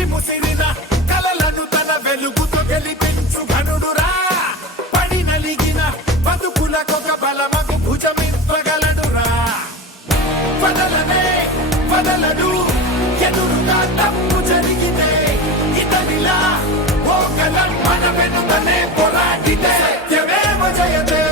ముసి ముసిరిన కలలను తన వెలుగుతో గెలిపించు ఘనుడురా పడి నలిగిన బతుకులకొక బలమకు భుజమివ్వగలడురా వదలనే వదలడు ఎదురుగా తప్పు జరిగితే ఇతనిలా ఓ కలం మన వెనుకనే పోరాడితే సత్యమేవ జయతే